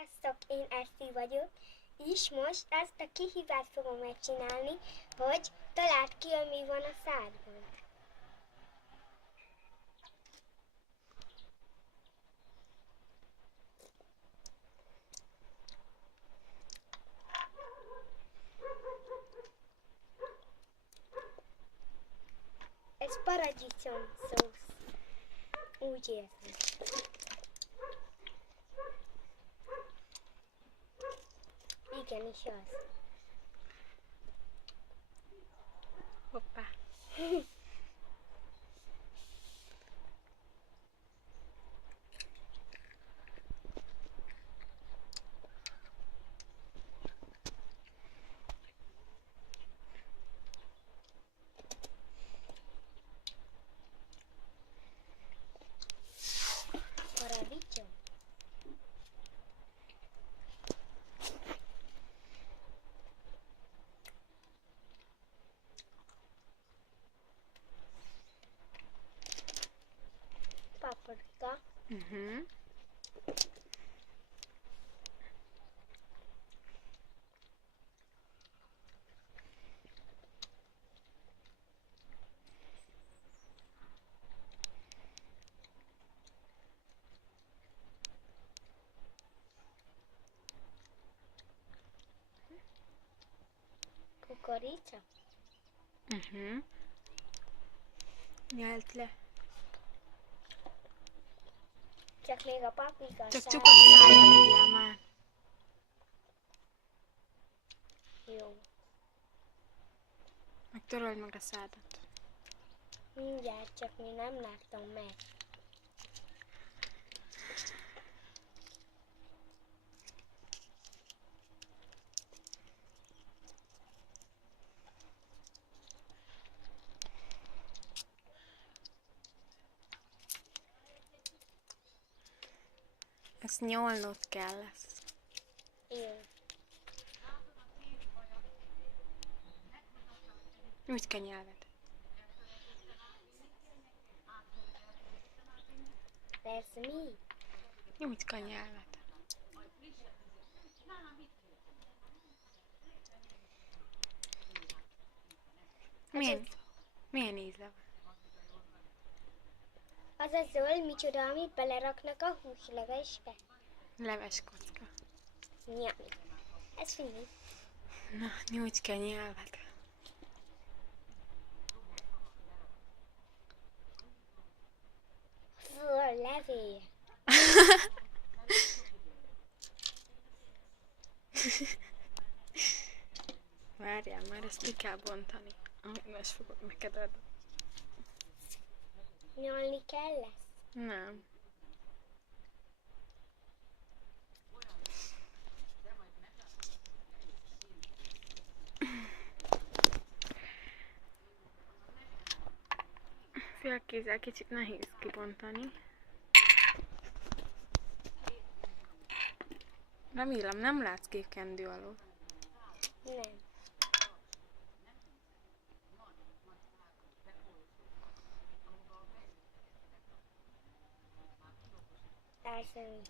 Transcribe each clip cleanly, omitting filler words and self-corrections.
Sziasztok, én Eszi vagyok, és most ezt a kihívást fogom megcsinálni, hogy találd ki, ami van a szádban. Ez paradicsom szósz. Úgy érzem. Igenis az. Hoppá. Paradicsom. Paprika. Kukorica. Nyelt le. Csak még a paprika. Csak szál. csupasz szállal legyél már. Jó. Meg töröld meg a szádat. Mindjárt, csak mi nem láttam meg. Ezt nyolnod kell lesz. Jó. Nyújts ki a nyelved. Ez mi? Nyújts ki a nyelved. Milyen íze van? Az a zöld micsoda, amit beleraknak a húslevesbe. Leveskocka. Nyami. Ez mi? Na, nyújts ki a nyelved. Levél. Várjál már, ezt ki kell bontani. Most fogok neked adni. Nyalni kell lesz? Nem. Félkézzel kicsit nehéz kibontani. Remélem nem látsz kékkendő alól. Nem. László.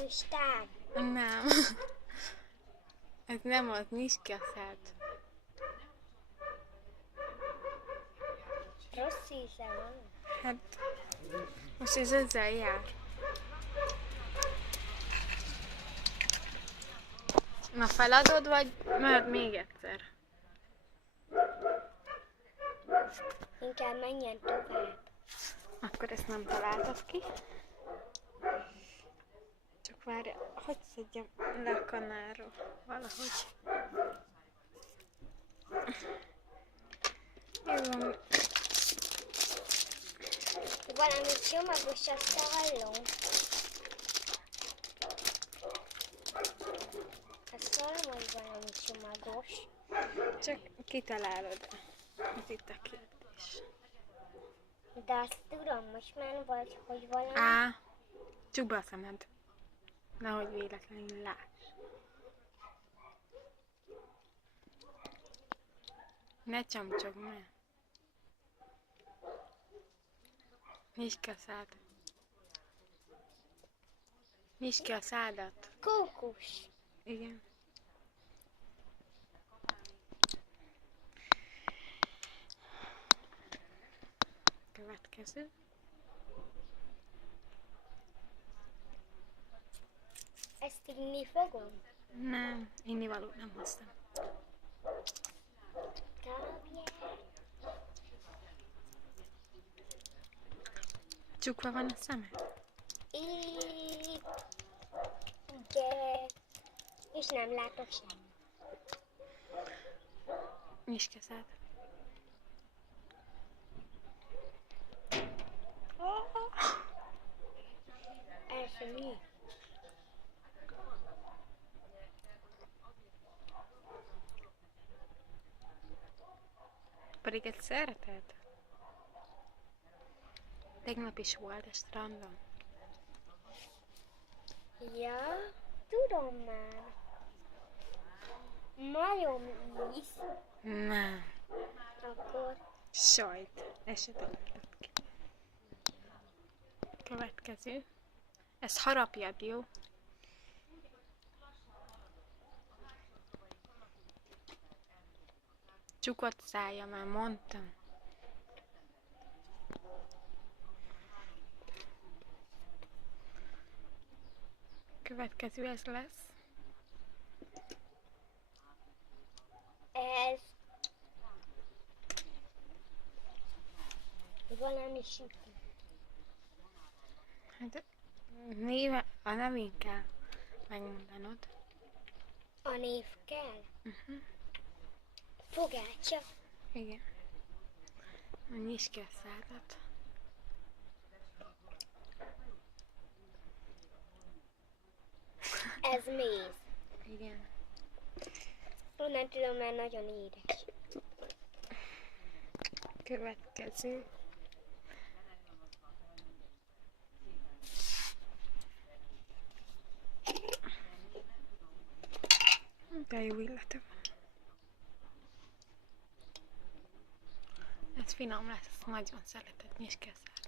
Mustár. Nem. Ez nem az, nyisd ki a szád. Rossz íze van. Hát, most ez ezzel jár. Na, feladod, vagy mert még egyszer? Inkább menjen tovább. Akkor ezt nem találtad ki. Csak várj, hogy szedjem le a kanálról. Valahogy. Jó. Valami csomagos, azt hallom. Azt hallom, hogy valami csomagos. Csak kitalálod. Ez itt a kérdés. De azt tudom, most már vagy, hogy valami... Csukd be a szemed. Nehogy véletlenül láss. Ne csomcsogd meg. Nyisd ki a szád. Nyisd ki a szádat. Kókusz. Igen. Következő. Ezt inni fogom? Nem, innivalót nem hoztam. Kaviár. Csukva van a szemed? Igen. És nem látok semmit. Nyisd ki a szádat. Ez mi? Pedig egy szereted? Tegnap is volt a strandon. Ja, tudom már. Majom íz. Nem. Akkor Sajt. Ez se találtad ki. Következő. Ez harapjad, jó? Csukott szája, már mondtam. Következő ez lesz. ez valami süti. Hát a nevén kell megmondanod. A név kell? Fogácsa. Igen. Nyisd ki a szádat. Ez méz. Igen. Onnan tudom, mert nagyon édes. Következő. De jó illata van. Ez finom lesz, ezt nagyon szereted, nyisd ki a szádat.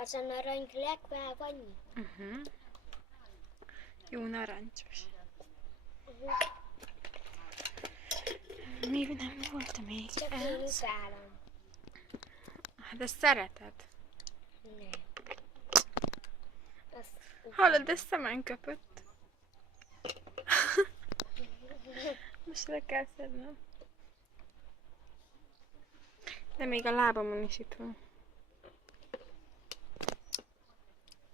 Az a narancs lekvál vagy mi? Jó narancsos. Mi nem volt még? Csak én Ez? utálom. Hát ezt szereted. Nem. Azt Hallod, ezt szemen köpött. Most le kell szednem. De még a lábamon is itt van.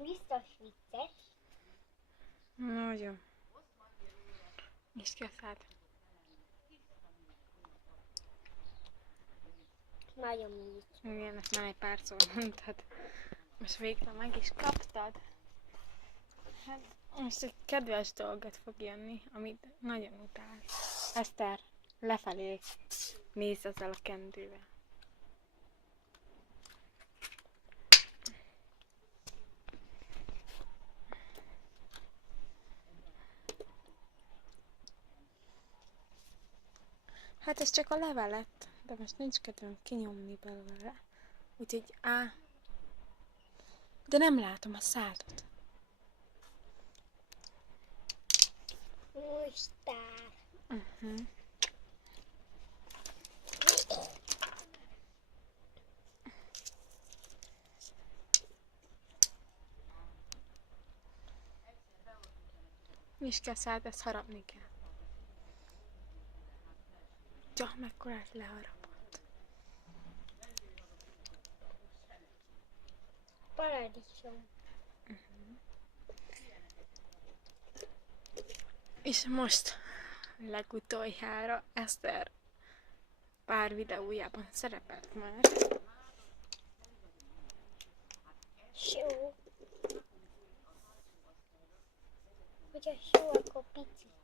biztos vicces. Nagyon. Nyisd ki a szád. Nagyon így. Igen, ezt már egy párszor mondtad. Most végre meg is kaptad. Hát most egy kedves dolgot fog jönni, amit nagyon utálsz. Eszter, lefelé nézz ezzel a kendővel. Hát ez csak a levelet, de most nincs kedvem kinyomni belőle. Úgyhogy de nem látom a szádot. Mustár. Nyisd ki a szád, ezt harapni kell. Csak mekkorát leharapott. Paradicsom. És most legutoljára Eszter pár videójában szerepelt már. Só. Hogy a só, akkor pici.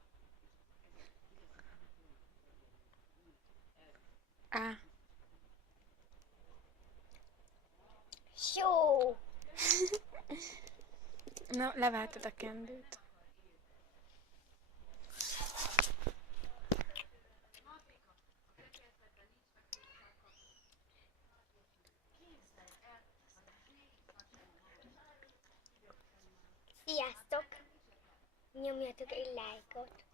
Só. Na, leváltad a kendőt. nyomjatok egy lájkot.